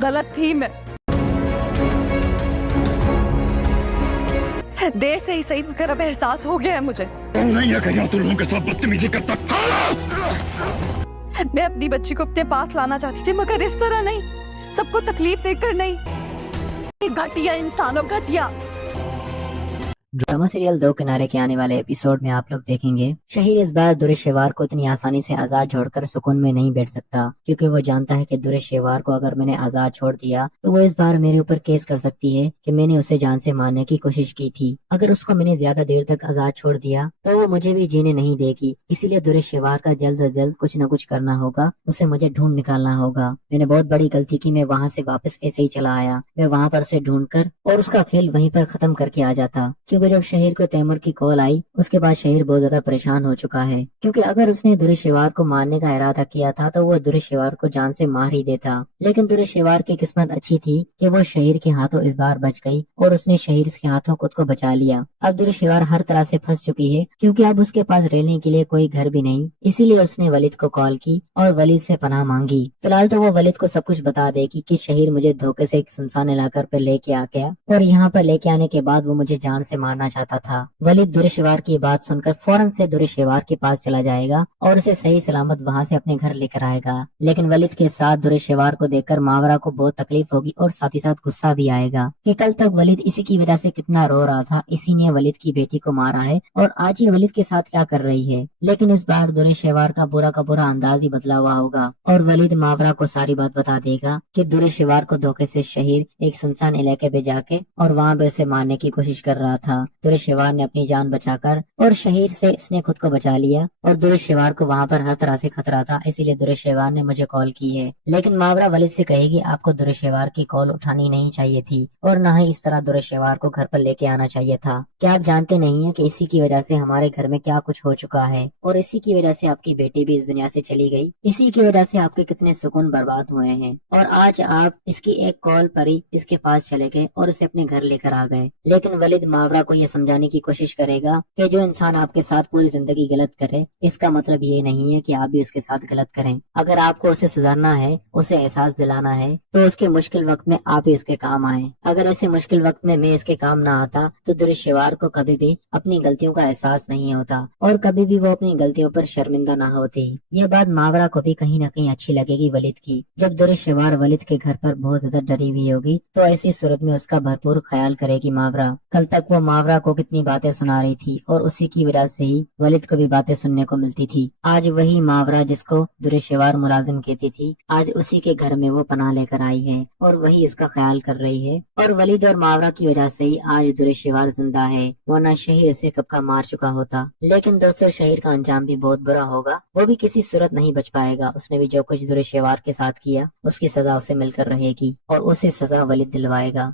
गलत थी मैं। देर से ही सही मगर अब एहसास हो गया है मुझे। नहीं है कि तू लोगों के साथ बदतमीजी करता। मैं अपनी बच्ची को अपने पास लाना चाहती थी मगर इस तरह नहीं, सबको तकलीफ देकर नहीं। घटिया इंसानों, घटिया। ड्रामा सीरियल दो किनारे के आने वाले एपिसोड में आप लोग देखेंगे शहीर इस बार दुरेश शेवार को इतनी आसानी से आजाद छोड़कर सुकून में नहीं बैठ सकता, क्योंकि वो जानता है कि दुरेश शेवार को अगर मैंने आजाद छोड़ दिया तो वो इस बार मेरे ऊपर केस कर सकती है कि मैंने उसे जान से मारने की कोशिश की थी। अगर उसको मैंने ज्यादा देर तक आजाद छोड़ दिया तो वो मुझे भी जीने नहीं देगी। इसीलिए दुरेश शेवार का जल्द से जल्द कुछ न कुछ करना होगा, उसे मुझे ढूंढ निकालना होगा। मैंने बहुत बड़ी गलती की, मैं वहाँ से वापस ऐसे ही चला आया। मैं वहाँ पर उसे ढूंढ कर और उसका खेल वहीं पर खत्म करके आ जाता, क्योंकि जब शहीर को तैमूर की कॉल आई उसके बाद शहीर बहुत ज्यादा परेशान हो चुका है, क्योंकि अगर उसने दुरेश शेवार को मारने का इरादा किया था तो वो दुरेश शेवार को जान से मार ही देता। लेकिन दुरेश शेवार की किस्मत अच्छी थी कि वो शहीर के हाथों इस बार बच गई और उसने शहीर के हाथों खुद को बचा लिया। अब दुरेश शेवार हर तरह से फंस चुकी है, क्योंकि अब उसके पास रहने के लिए कोई घर भी नहीं। इसीलिए उसने वलीद को कॉल की और वलीद से पनाह मांगी। फिलहाल तो वो वलीद को सब कुछ बता देगी कि शहीर मुझे धोखे से एक सुनसान इलाके पे लेके आ गया और यहाँ पर लेके आने के बाद वो मुझे जान से मारना चाहता था। वलीद दुरेश शेवार की बात सुनकर फौरन से दुरेश शेवार के पास चला जाएगा और उसे सही सलामत वहाँ से अपने घर लेकर आएगा। लेकिन वलीद के साथ दुरेश शेवार को देखकर मावरा को बहुत तकलीफ होगी और साथ ही साथ गुस्सा भी आएगा कि कल तक वलीद इसी की वजह से कितना रो रहा था, इसी ने वलीद की बेटी को मारा है और आज ये वलीद के साथ क्या कर रही है। लेकिन इस बार दुरेश शेवार का बुरा अंदाज ही बदला हुआ होगा और वलीद मावरा को सारी बात बता देगा कि दुरेश शेवार को धोखे से शहीर एक सुनसान इलाके पे जाके और वहाँ पे उसे मारने की कोशिश कर रहा था। दुरेश शेवार ने अपनी जान बचाकर और शहीर से इसने खुद को बचा लिया और दुरेश शेवार को वहाँ पर हर तरह से खतरा था, इसीलिए दुरेश शेवार ने मुझे कॉल की है। लेकिन मावरा वलीद से कहेगी आपको दुरेश शेवार की कॉल उठानी नहीं चाहिए थी और न ही इस तरह दुरेश शेवार को घर पर लेके आना चाहिए था। क्या आप जानते नहीं है कि इसी की वजह से हमारे घर में क्या कुछ हो चुका है और इसी की वजह से आपकी बेटी भी इस दुनिया से चली गई, इसी की वजह से आपके कितने सुकून बर्बाद हुए हैं और आज आप इसकी एक कॉल पर ही इसके पास चले गए और इसे अपने घर लेकर आ गए। लेकिन वलीद मावरा को यह समझाने की कोशिश करेगा कि जो इंसान आपके साथ पूरी जिंदगी गलत करे इसका मतलब ये नहीं है कि आप भी उसके साथ गलत करें। अगर आपको उसे सुधारना है, उसे एहसास दिलाना है तो उसके मुश्किल वक्त में आप ही उसके काम आए। अगर ऐसे मुश्किल वक्त में मैं इसके काम ना आता तो दुरेश शेवार को कभी भी अपनी गलतियों का एहसास नहीं होता और कभी भी वो अपनी गलतियों पर शर्मिंदा ना होती। यह बात मावरा को भी कहीं न कहीं अच्छी लगेगी वलीद की। जब दुरेश शेवार वलीद के घर पर बहुत ज्यादा डरी हुई होगी तो ऐसी सूरत में उसका भरपूर ख्याल करेगी मावरा। कल तक वो मावरा को कितनी बातें सुना रही थी और उसी की वजह से ही वलीद को भी बातें सुनने को मिलती थी। आज वही मावरा जिसको दुरेश शेवार मुलाजिम कहती थी, आज उसी के घर में वो पनाह लेकर आई है और वही उसका ख्याल कर रही है और वलीद और मावरा की वजह से ही आज दुरेश शेवार जिंदा है, वरना शहीर उसे कब का मार चुका होता। लेकिन दोस्तों शहीर का अंजाम भी बहुत बुरा होगा, वो भी किसी सूरत नहीं बच पाएगा। उसने भी जो कुछ दुरेश शेवार के साथ किया उसकी सजा उसे मिलकर रहेगी और उसे सजा वलीद दिलवाएगा।